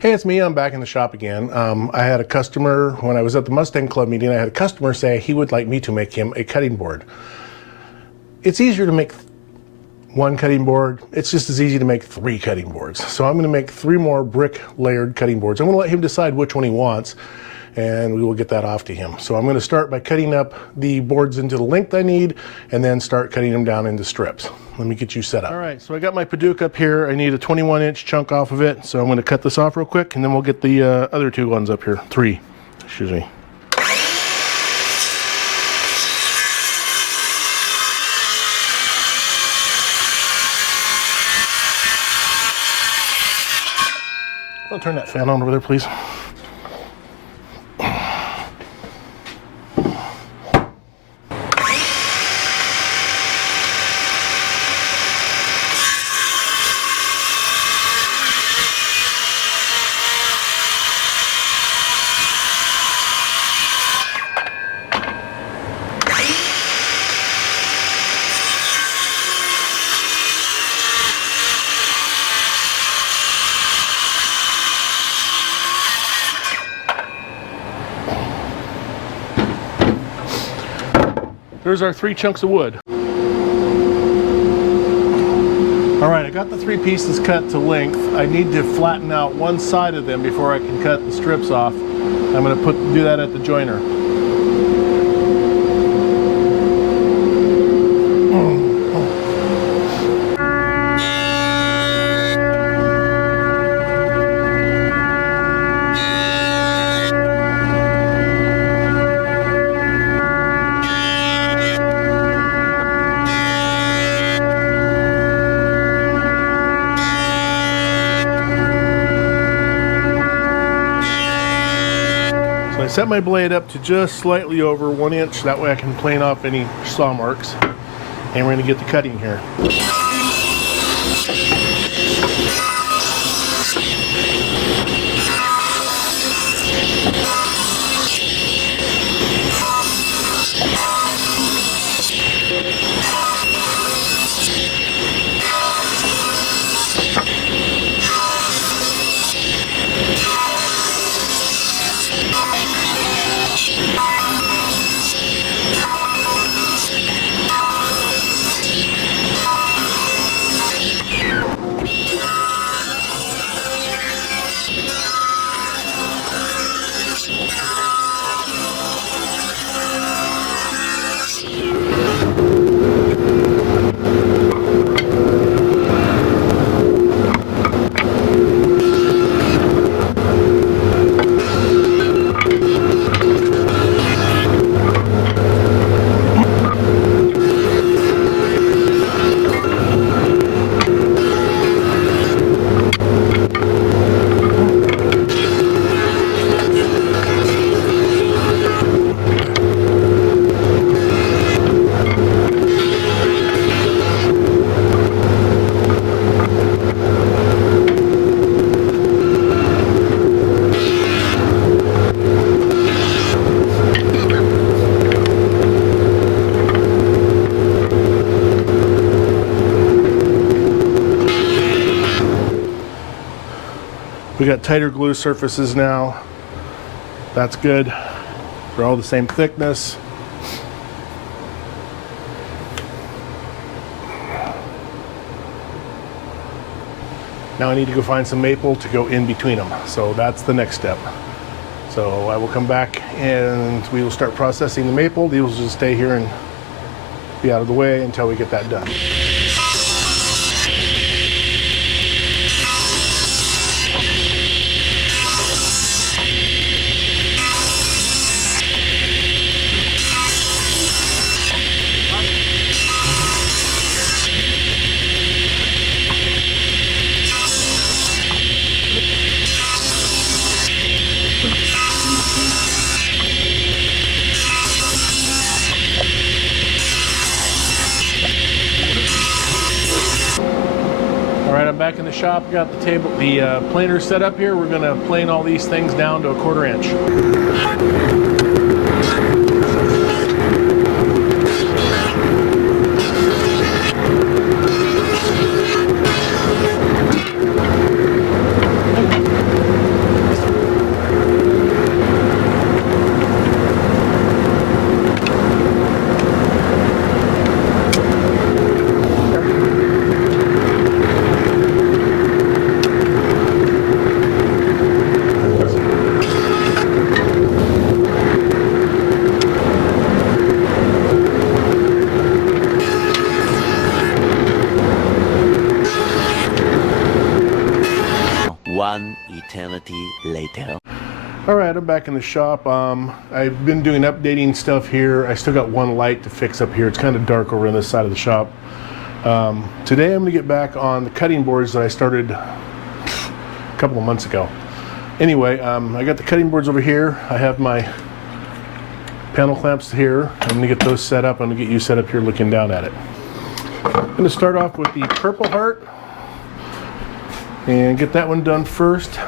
Hey, it's me. I'm back in the shop again. I had a customer, when I was at the Mustang Club meeting, I had a customer say he would like me to make him a cutting board. It's easier to make one cutting board. It's just as easy to make 3 cutting boards. So I'm going to make 3 more brick layered cutting boards. I'm going to let him decide which one he wants, and we will get that off to him. So I'm going to start by cutting up the boards into the length I need, and then start cutting them down into strips. Let me get you set up. All right, so I got my Paducah up here. I need a 21-inch chunk off of it. So I'm going to cut this off real quick, and then we'll get the other 2 ones up here. 3, excuse me. I'll turn that fan on over there, please. There's our 3 chunks of wood. All right, I got the 3 pieces cut to length. I need to flatten out one side of them before I can cut the strips off. I'm going to do that at the joiner. I set my blade up to just slightly over 1 inch, that way I can plane off any saw marks. And we're going to get the cutting here. We got tighter glue surfaces now. That's good. They're all the same thickness. Now I need to go find some maple to go in between them. So that's the next step. So I will come back and we will start processing the maple. These will just stay here and be out of the way until we get that done. Back in the shop, got the table, the planer set up here. We're going to plane all these things down to a 1/4 inch. One eternity later. All right, I'm back in the shop. I've been doing updating stuff here. I still got one light to fix up here. It's kind of dark over on this side of the shop. Today I'm going to get back on the cutting boards that I started a couple of months ago. Anyway, I got the cutting boards over here. I have my panel clamps here. I'm going to get those set up. I'm going to get you set up here looking down at it. I'm going to start off with the Purple Heart and get that one done first.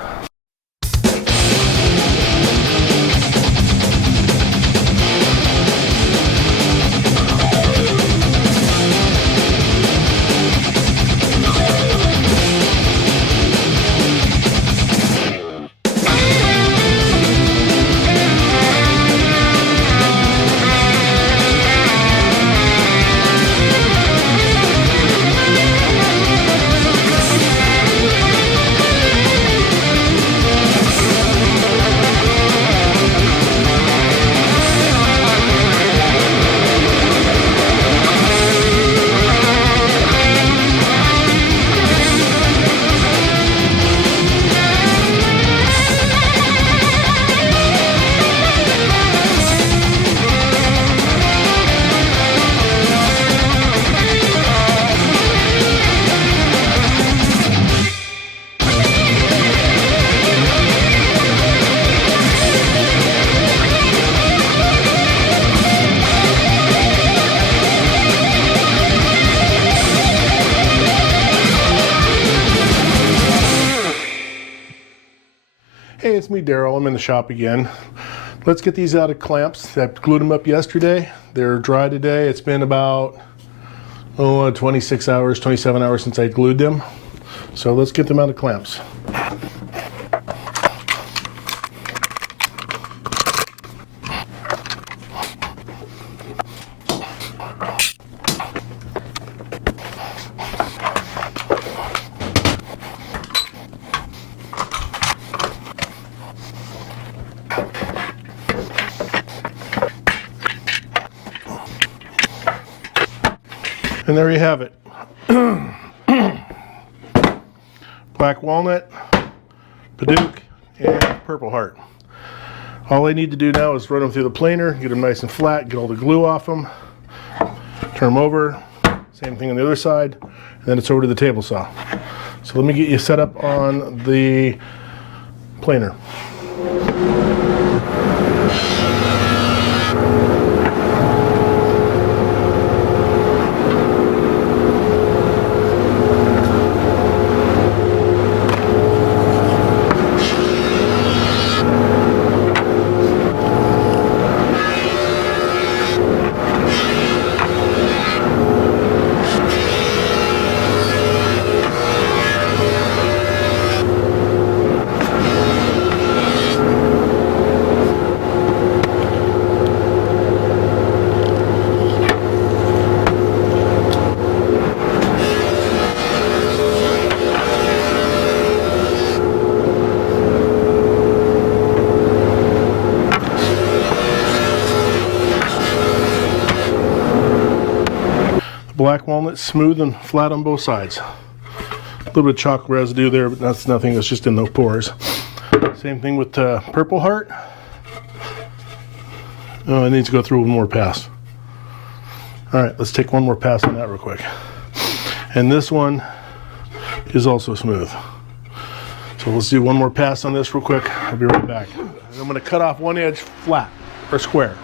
Hey, it's me, Daryl. I'm in the shop again. Let's get these out of clamps. I glued them up yesterday. They're dry today. It's been about 26 hours, 27 hours since I glued them. So let's get them out of clamps. And there you have it. Black walnut, Paduke, and Purple Heart. All I need to do now is run them through the planer, get them nice and flat, get all the glue off them, turn them over, same thing on the other side, and then it's over to the table saw. So let me get you set up on the planer. Black walnut, smooth and flat on both sides. A little bit of chalk residue there, but that's nothing, that's just in the pores. Same thing with Purple Heart. Oh, it needs to go through one more pass. All right, let's take one more pass on that real quick. And this one is also smooth. So let's do one more pass on this real quick. I'll be right back. And I'm going to cut off one edge flat or square.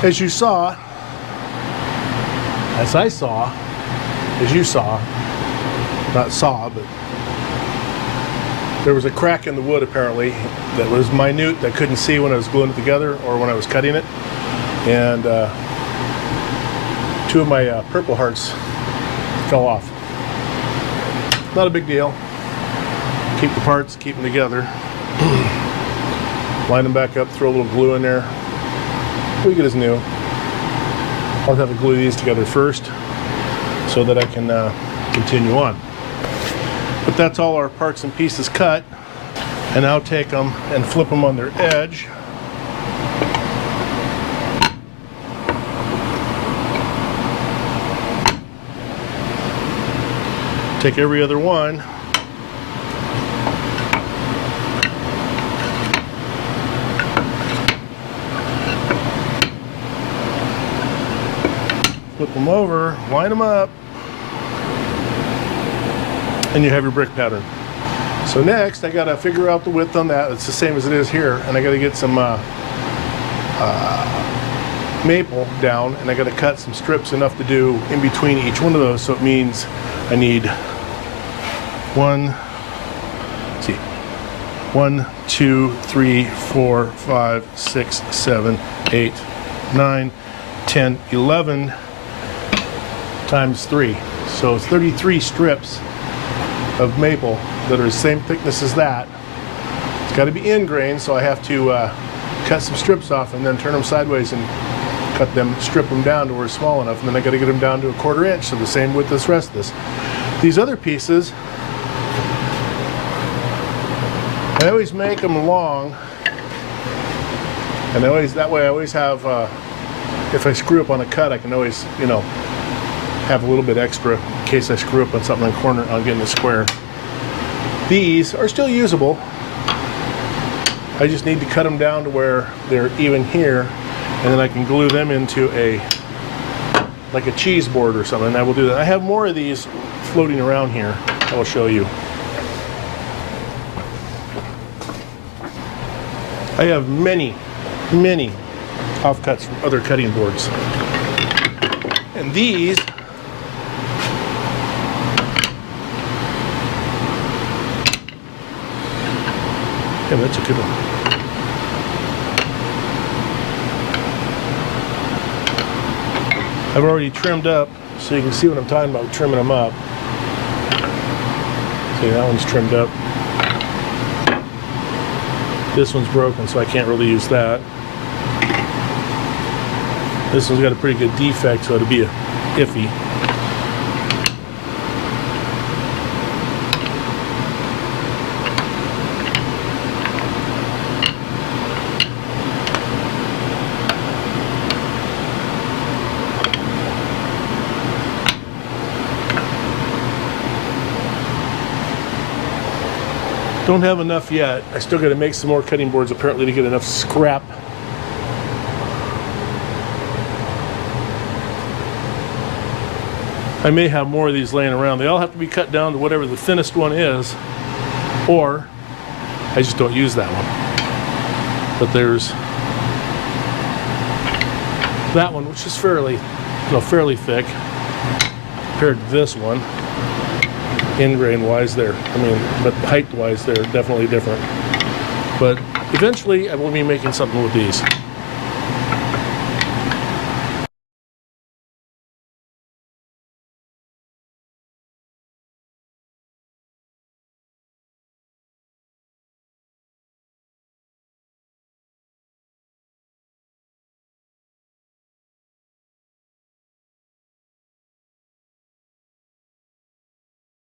As you saw, as I saw, as you saw, not saw, but there was a crack in the wood apparently that was minute that I couldn't see when I was gluing it together or when I was cutting it. And two of my purple hearts fell off. Not a big deal. Keep the parts, keep them together. Line them back up, throw a little glue in there. We get as new. I'll have to glue these together first so that I can continue on. But that's all our parts and pieces cut. And now take them and flip them on their edge. Take every other one. Flip them over, line them up, and you have your brick pattern. So next, I gotta figure out the width on that. It's the same as it is here, and I gotta get some maple down, and I gotta cut some strips enough to do in between each one of those. So it means I need 1, 2, 3, 4, 5, 6, 7, 8, 9, 10, 11 times 3. So it's 33 strips of maple that are the same thickness as that. It's got to be ingrained, so I have to cut some strips off and then turn them sideways and cut them, strip them down to where it's small enough, and then I got to get them down to 1/4 inch, so the same width as the rest of this. These other pieces, I always make them long, and that way I always have, if I screw up on a cut, I can always, have a little bit extra in case I screw up on something in the corner. I'll get in the square. These are still usable. I just need to cut them down to where they're even here, and then I can glue them into like a cheese board or something. I will do that. I have more of these floating around here. I will show you. I have many offcuts from other cutting boards. And these yeah, that's a good one. I've already trimmed up, so you can see what I'm talking about, trimming them up. See, that one's trimmed up. This one's broken, so I can't really use that. This one's got a pretty good defect, so it'll be iffy. Don't have enough yet. I still got to make some more cutting boards apparently to get enough scrap. I may have more of these laying around. They all have to be cut down to whatever the thinnest one is, or I just don't use that one. But there's that one, which is fairly thick compared to this one. Ingrain wise there, but height wise they're definitely different. But eventually I will be making something with these.